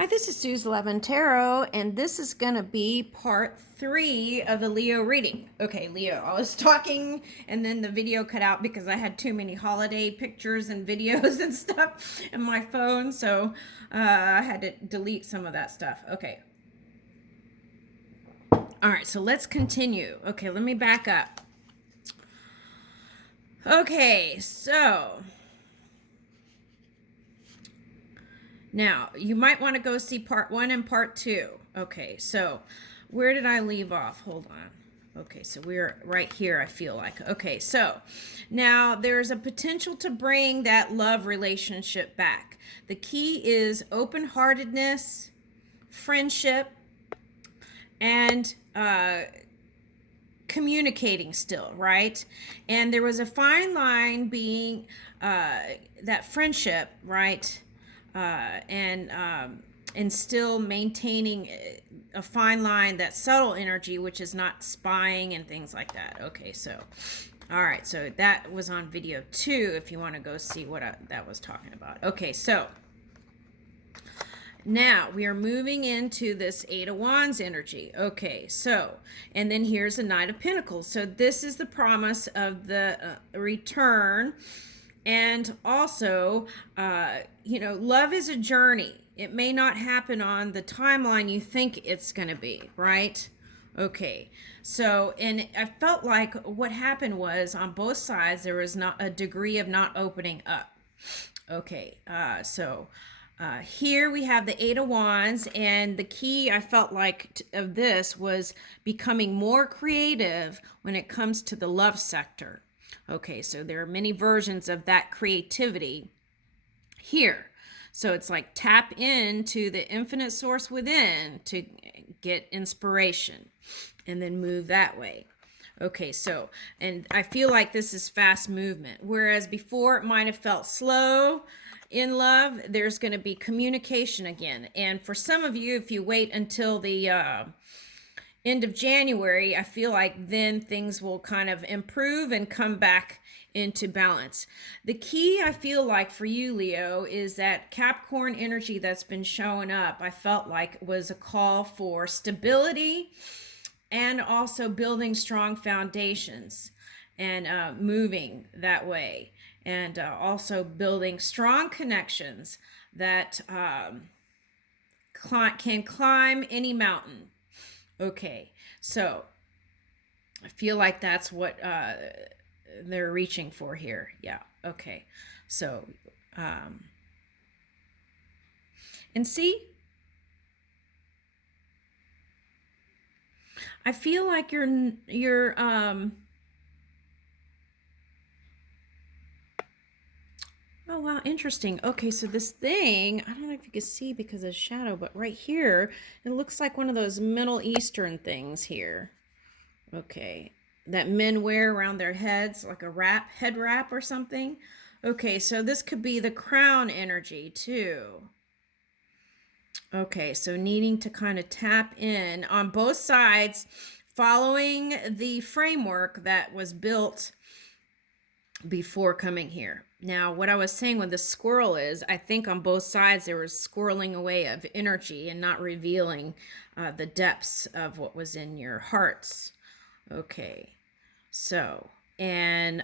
Hi, this is Sue's Love and Tarot, and this is going to be part 3 of the Leo reading. Okay, Leo, I was talking and then the video cut out because I had too many holiday pictures and videos and stuff in my phone, so I had to delete some of that stuff. Okay. All right, so let's continue. Okay, let me back up. Okay, so now, you might want to go see part 1 and part 2. Okay, so where did I leave off? Hold on. Okay, so we're right here, I feel like. Okay, so now there's a potential to bring that love relationship back. The key is open-heartedness, friendship, and communicating still, right? And there was a fine line being that friendship, right? And still maintaining a fine line, that subtle energy, which is not spying and things like that. Okay, so all right, so that was on video 2 if you want to go see what that was talking about. Okay, so now we are moving into this Eight of Wands energy. Okay, so, and then here's the Knight of Pentacles. So this is the promise of the return. And also, love is a journey. It may not happen on the timeline you think it's going to be, right? Okay, so, and I felt like what happened was on both sides, there was not a degree of not opening up. Okay, here we have the Eight of Wands, and the key I felt like of this was becoming more creative when it comes to the love sector. Okay, so there are many versions of that creativity here. So it's like tap into the infinite source within to get inspiration and then move that way. Okay, so, and I feel like this is fast movement, whereas before it might have felt slow. In love, there's going to be communication again. And for some of you, if you wait until the end of January, I feel like then things will kind of improve and come back into balance. The key, I feel like, for you, Leo, is that Capricorn energy that's been showing up, I felt like was a call for stability and also building strong foundations and moving that way. And also building strong connections that can climb any mountain. Okay, so I feel like that's what they're reaching for here. Yeah, okay. So, and see, I feel like you're oh, wow, interesting. Okay, so this thing, I don't know if you can see because of shadow, but right here, it looks like one of those Middle Eastern things here. Okay, that men wear around their heads, like a head wrap or something. Okay, so this could be the crown energy too. Okay, so needing to kind of tap in on both sides, following the framework that was built before coming here. Now, what I was saying with the squirrel is, I think on both sides there was squirreling away of energy and not revealing the depths of what was in your hearts. Okay, so, and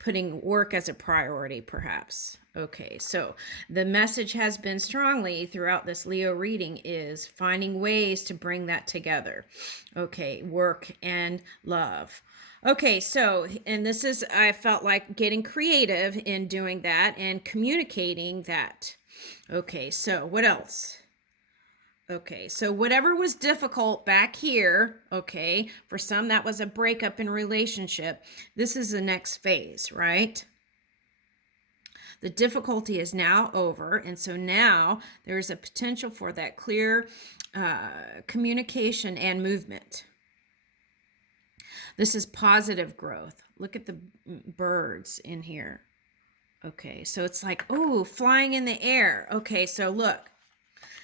putting work as a priority, perhaps. Okay, so the message has been strongly throughout this Leo reading is finding ways to bring that together. Okay, work and love. Okay, so, and this is, I felt like getting creative in doing that and communicating that. Okay, so what else? Okay, so whatever was difficult back here, okay, for some that was a breakup in relationship, this is the next phase, right? The difficulty is now over, and so now there's a potential for that clear communication and movement. This is positive growth. Look at the birds in here. Okay, so it's like, oh, flying in the air. Okay, so look.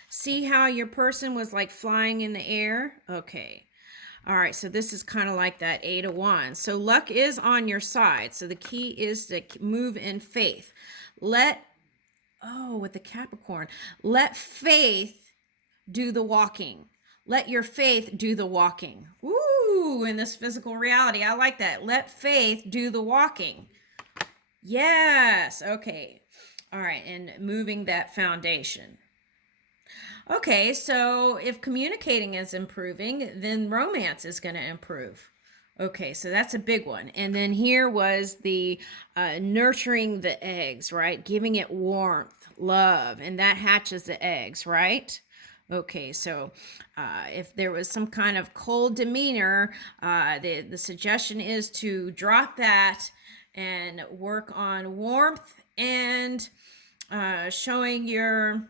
See how your person was like flying in the air? Okay. All right, so this is kind of like that Eight of Wands. So luck is on your side. So the key is to move in faith. Let Oh, with the Capricorn. Let faith do the walking. Let your faith do the walking. Ooh, in this physical reality. I like that. Let faith do the walking. Yes. Okay. All right. And moving that foundation. Okay. So if communicating is improving, then romance is going to improve. Okay, so that's a big one. And then here was the nurturing the eggs, right? Giving it warmth, love, and that hatches the eggs, right? Okay, so if there was some kind of cold demeanor, the suggestion is to drop that and work on warmth and showing your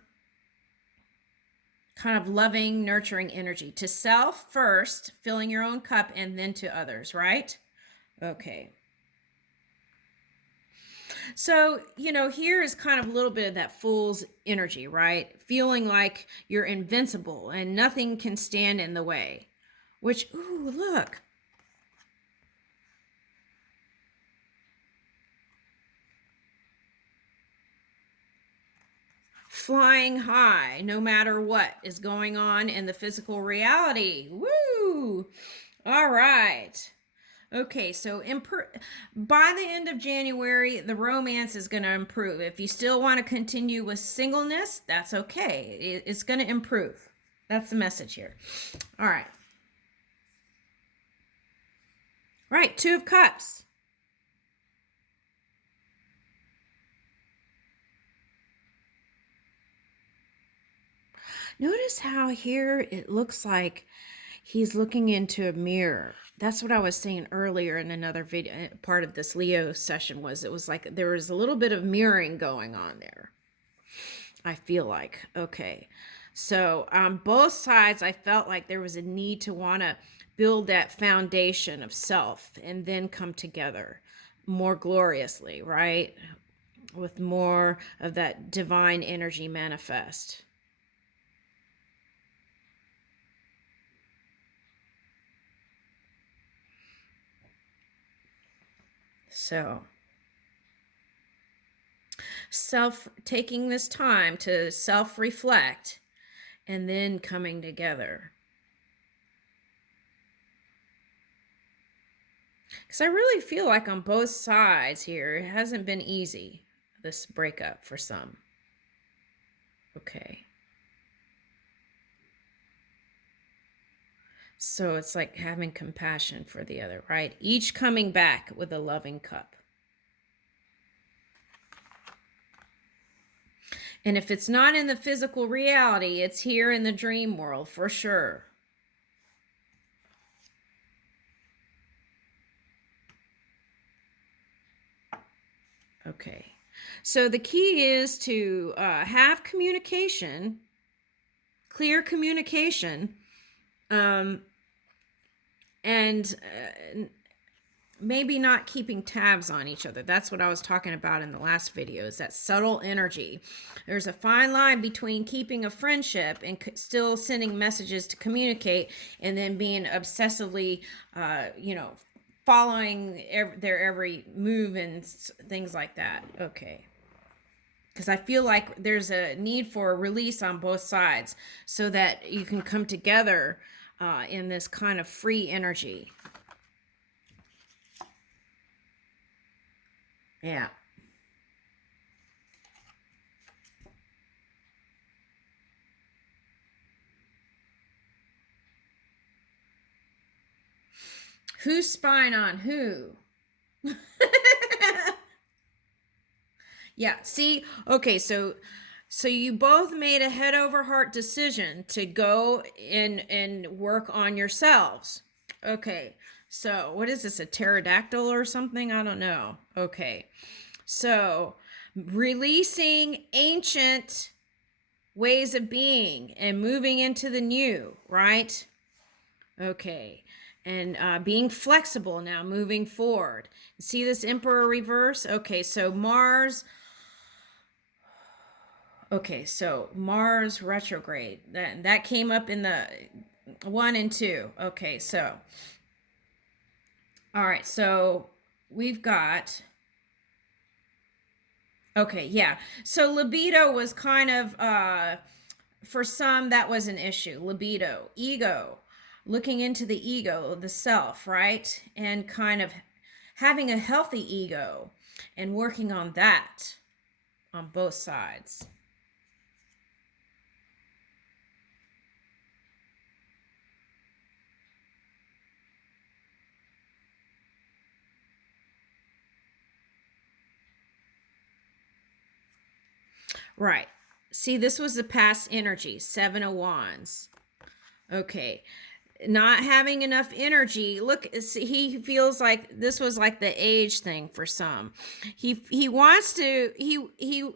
kind of loving, nurturing energy to self first, filling your own cup, and then to others, right? Okay. So, here is kind of a little bit of that fool's energy, right? Feeling like you're invincible and nothing can stand in the way. Which, ooh, look. Flying high, no matter what is going on in the physical reality. Woo! All right. Okay, so by the end of January, the romance is going to improve. If you still want to continue with singleness, that's okay. It's going to improve. That's the message here. All right. All right, Two of Cups. Notice how here it looks like he's looking into a mirror. That's what I was saying earlier in another video. Part of this Leo session was it was like there was a little bit of mirroring going on there. I feel like. Okay. So on both sides, I felt like there was a need to want to build that foundation of self and then come together more gloriously, right? With more of that divine energy manifest. So taking this time to self-reflect and then coming together. Because I really feel like on both sides here, it hasn't been easy, this breakup for some. Okay. So it's like having compassion for the other, right? Each coming back with a loving cup. And if it's not in the physical reality, it's here in the dream world for sure. Okay. So the key is to have communication, clear communication, and maybe not keeping tabs on each other. That's what I was talking about in the last video, is that subtle energy. There's a fine line between keeping a friendship and still sending messages to communicate, and then being obsessively, following their every move and things like that. Okay. Because I feel like there's a need for a release on both sides so that you can come together in this kind of free energy. Yeah. Who's spying on who? Yeah, see? Okay, so you both made a head over heart decision to go and work on yourselves. Okay. So, what is this, a pterodactyl or something? I don't know. Okay. So, releasing ancient ways of being and moving into the new, right? Okay. And being flexible now, moving forward. See this Emperor reverse? Okay, so Mars. Okay, so Mars retrograde. That came up in the 1 and 2. Okay, so. All right, so we've got Okay, yeah. So libido was kind of for some that was an issue. Libido, ego, looking into the ego, the self, right? And kind of having a healthy ego and working on that on both sides. Right. See, this was the past energy, 7 of Wands. Okay. Not having enough energy. Look, he feels like this was like the age thing for some. He wants to he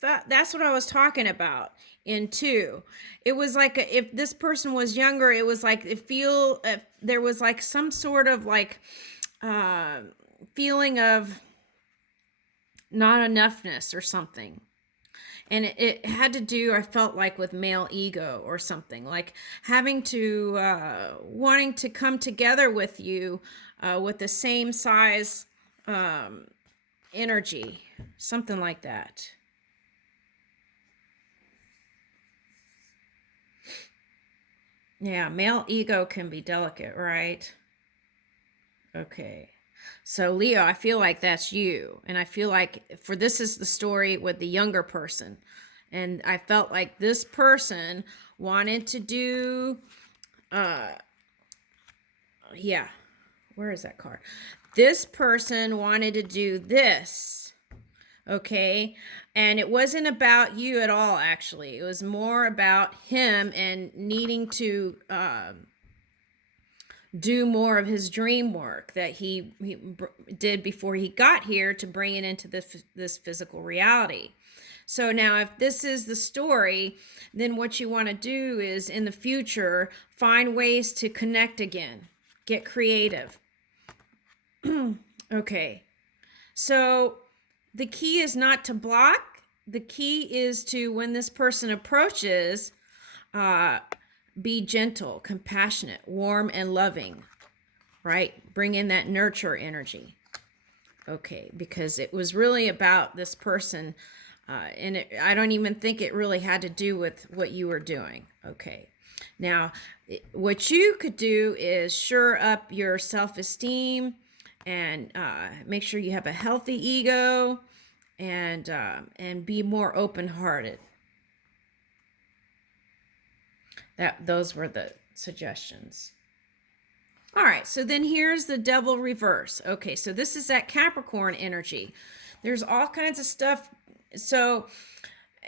that's what I was talking about in two. It was like if this person was younger, it was like it feel there was like some sort of like uh feeling of not enoughness or something. And it had to do, I felt like, with male ego or something, like having to wanting to come together with you with the same size um, energy, something like that. Yeah, male ego can be delicate, right? Okay. So Leo, I feel like that's you. And I feel like for this is the story with the younger person. And I felt like this person wanted to do uh yeah, where is that card? This person wanted to do this. Okay? And it wasn't about you at all actually. It was more about him and needing to do more of his dream work that he did before he got here to bring it into this physical reality. So now if this is the story, then what you want to do is in the future find ways to connect again. Get creative. Okay. So the key is not to block. The key is to when this person approaches, uh, be gentle, compassionate, warm, and loving, right? Bring in that nurture energy. Okay, because it was really about this person, I don't even think it really had to do with what you were doing. Okay, now what you could do is shore up your self-esteem and make sure you have a healthy ego and be more open-hearted. Those were the suggestions. All right, so then here's the devil reverse. Okay, so this is that Capricorn energy. There's all kinds of stuff. So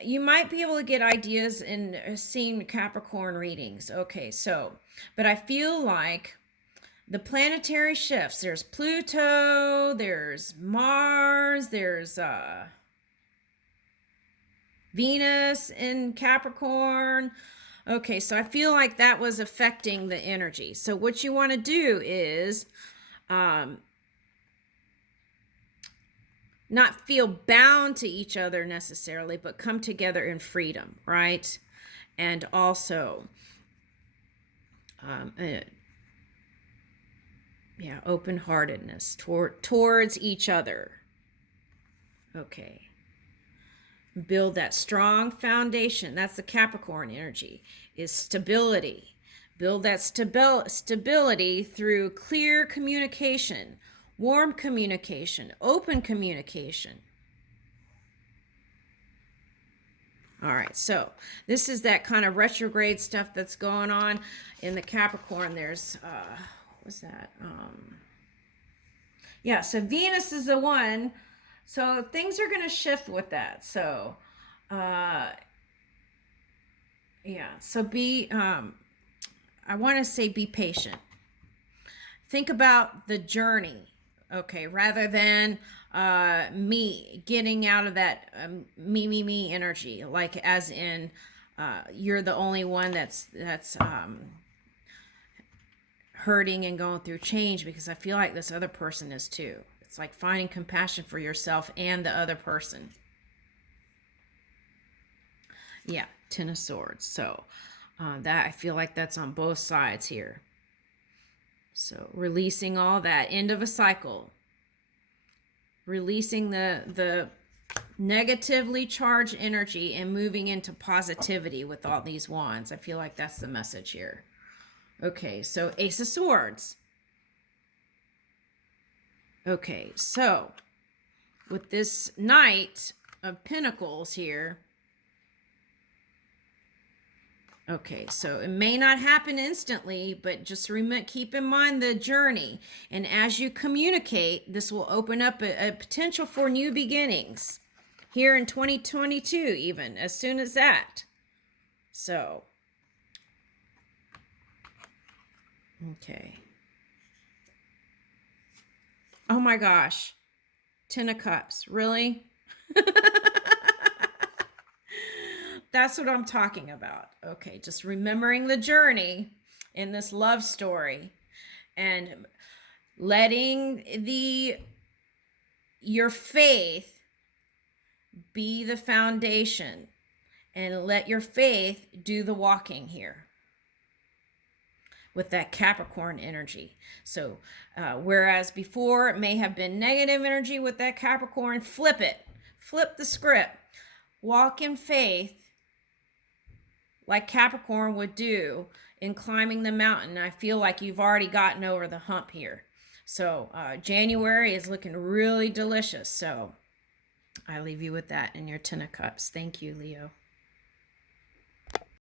you might be able to get ideas in seeing Capricorn readings. Okay, so, but I feel like the planetary shifts, there's Pluto, there's Mars, there's Venus in Capricorn. Okay, so I feel like that was affecting the energy. So what you want to do is not feel bound to each other necessarily, but come together in freedom, right? And also, um, uh, yeah, open-heartedness towards each other. Okay. Build that strong foundation. That's the Capricorn energy, is stability. Build that stability through clear communication, warm communication, open communication. All right, so this is that kind of retrograde stuff that's going on in the Capricorn. There's, what's that? Yeah, so Venus is the one. So things are going to shift with that. So, yeah, so I want to say be patient. Think about the journey, okay, rather than me getting out of that me energy, like as in you're the only one that's hurting and going through change, because I feel like this other person is too. It's like finding compassion for yourself and the other person. Yeah, Ten of Swords. So that I feel like that's on both sides here. So releasing all that, end of a cycle, releasing the negatively charged energy and moving into positivity with all these wands. I feel like that's the message here. Okay, so Ace of Swords. Okay, so with this Knight of Pentacles here, okay, so it may not happen instantly, but just keep in mind the journey. And as you communicate, this will open up a potential for new beginnings here in 2022, even as soon as that. So, okay. Oh my gosh. 10 of Cups. Really? That's what I'm talking about. Okay, just remembering the journey in this love story and letting your faith be the foundation and let your faith do the walking here with that Capricorn energy. So whereas before it may have been negative energy with that Capricorn, flip it. Flip the script. Walk in faith like Capricorn would do in climbing the mountain. I feel like you've already gotten over the hump here. So January is looking really delicious. So I leave you with that in your 10 of Cups. Thank you, Leo.